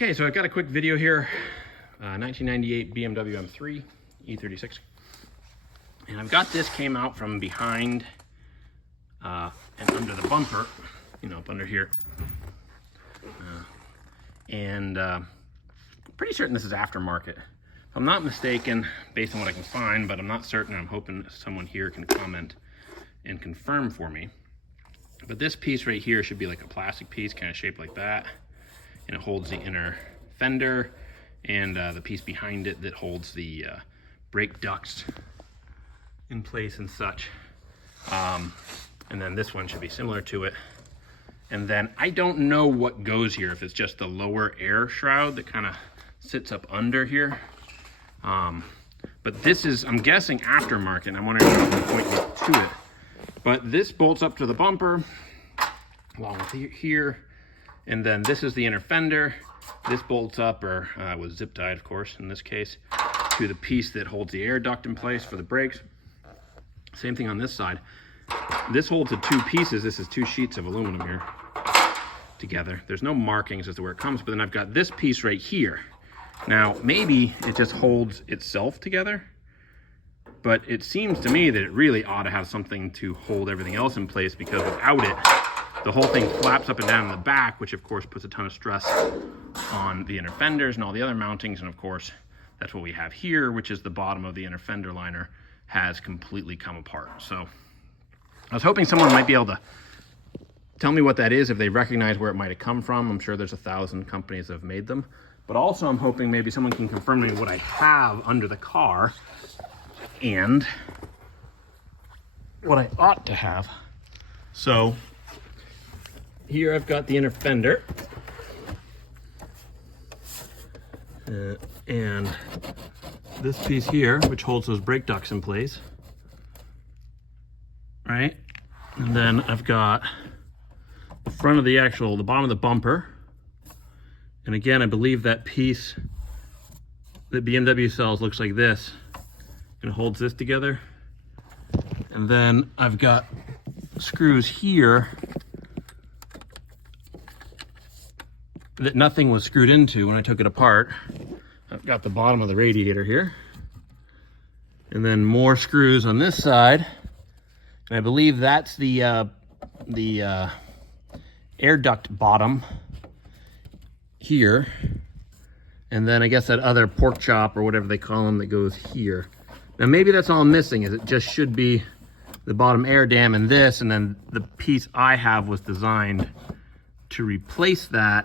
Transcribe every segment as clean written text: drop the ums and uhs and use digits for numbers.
Okay, so I've got a quick video here. 1998 BMW M3 E36. And I've got this came out from behind and under the bumper, you know, up under here. Pretty certain this is aftermarket. If I'm not mistaken, based on what I can find, but I'm not certain. I'm hoping someone here can comment and confirm for me. But this piece right here should be like a plastic piece, kind of shaped like that. And it holds the inner fender and the piece behind it that holds the brake ducts in place and such. And then this one should be similar to it. And then I don't know what goes here, if it's just the lower air shroud that kind of sits up under here. But this is, I'm guessing, aftermarket, and I'm wondering if you can point me to it. But this bolts up to the bumper, along with here. And then this is the inner fender. This bolts up, or was zip tied, of course, in this case, to the piece that holds the air duct in place for the brakes. Same thing on this side. This holds the two pieces. This is two sheets of aluminum here together. There's no markings as to where it comes, but then I've got this piece right here. Now, maybe it just holds itself together, but it seems to me that it really ought to have something to hold everything else in place, because without it, the whole thing flaps up and down in the back, which of course puts a ton of stress on the inner fenders and all the other mountings. And of course, that's what we have here, which is the bottom of the inner fender liner has completely come apart. So I was hoping someone might be able to tell me what that is, if they recognize where it might have come from. I'm sure there's 1,000 companies that have made them. But also I'm hoping maybe someone can confirm to me what I have under the car and what I ought to have. So here I've got the inner fender. And this piece here, which holds those brake ducts in place. Right? And then I've got the front of the bottom of the bumper. And again, I believe that piece that BMW sells looks like this. And it holds this together. And then I've got screws here that nothing was screwed into when I took it apart. I've got the bottom of the radiator here. And then more screws on this side. And I believe that's the air duct bottom here. And then I guess that other pork chop or whatever they call them that goes here. Now maybe that's all I'm missing, is it just should be the bottom air dam and this, and then the piece I have was designed to replace that.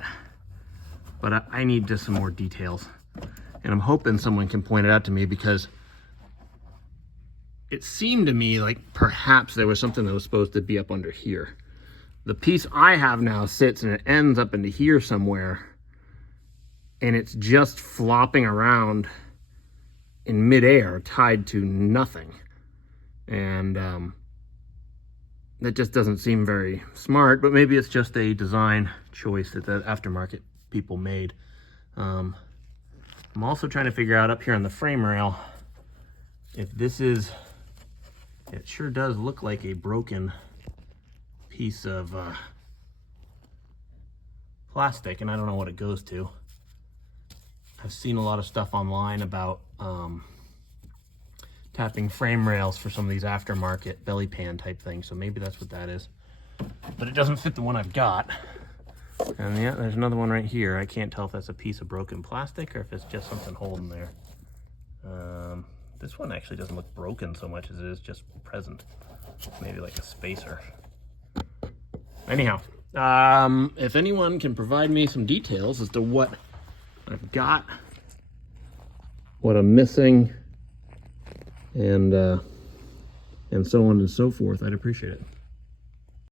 But I need just some more details. And I'm hoping someone can point it out to me, because it seemed to me like perhaps there was something that was supposed to be up under here. The piece I have now sits and it ends up into here somewhere, and it's just flopping around in midair tied to nothing. And that just doesn't seem very smart, but maybe it's just a design choice that the aftermarket people made. I'm also trying to figure out up here on the frame rail if this is, it sure does look like a broken piece of plastic, and I don't know what it goes to. I've seen a lot of stuff online about tapping frame rails for some of these aftermarket belly pan type things, so maybe that's what that is. But it doesn't fit the one I've got. And yeah, there's another one right here. I can't tell if that's a piece of broken plastic or if it's just something holding there. This one actually doesn't look broken so much as it is just present. Maybe like a spacer. Anyhow, if anyone can provide me some details as to what I've got, what I'm missing, and so on and so forth, I'd appreciate it.